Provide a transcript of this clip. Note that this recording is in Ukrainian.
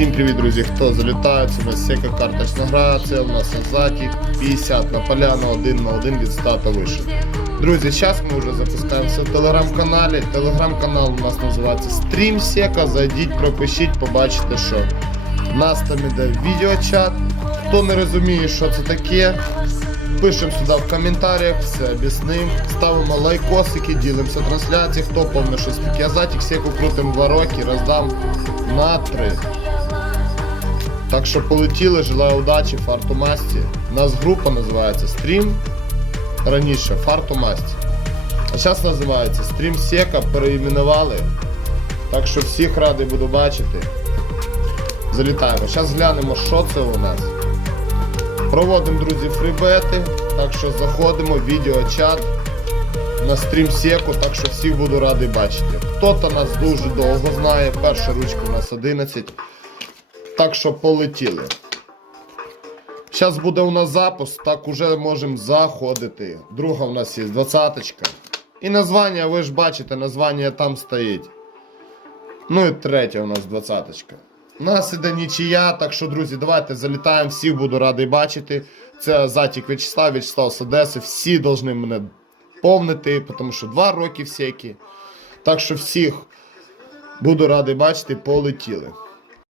Всім привіт, друзі! Хто залітає? Це у нас сека карточна гра, це у нас Азатік 50 на поляну 1 на 1 від стата вище. Друзі, зараз ми вже запускаємося в телеграм-каналі. Телеграм-канал у нас називається Стрім Сека. Зайдіть, пропишіть, побачите, що в нас там іде відеочат. Хто не розуміє, що це таке, пишемо сюди в коментарях, все об'яснимо. Ставимо лайкосики, ділимося трансляції. Хто помне щось таке Азатік, Секу крутим 2 роки, роздам на 3. Так що полетіли, желаю удачі, фарту. У нас група називається Стрім. Раніше фарту. А зараз називається Стрім Сека, переіменували. Так що всіх радий буду бачити. Залітаємо. Зараз глянемо, що це у нас. Проводимо, друзі, фрібети. Так що заходимо, відеочат на стрім Секу, так що всіх буду радий бачити. Хто-то нас дуже довго знає, перша ручка у нас 11. Так що полетіли. Зараз буде у нас запуск, так уже можемо заходити. Друга у нас є 20 І названня, ви ж бачите, названня там стоїть. Ну і третя у нас 20 У нас іде нічия, так що, друзі, давайте залітаємо, всіх буду радий бачити. Це Затік Вячеслав, Вячеслав з Одеси. Всі повинні мене повнити, тому що два роки всякі. Так що всіх буду радий бачити, полетіли.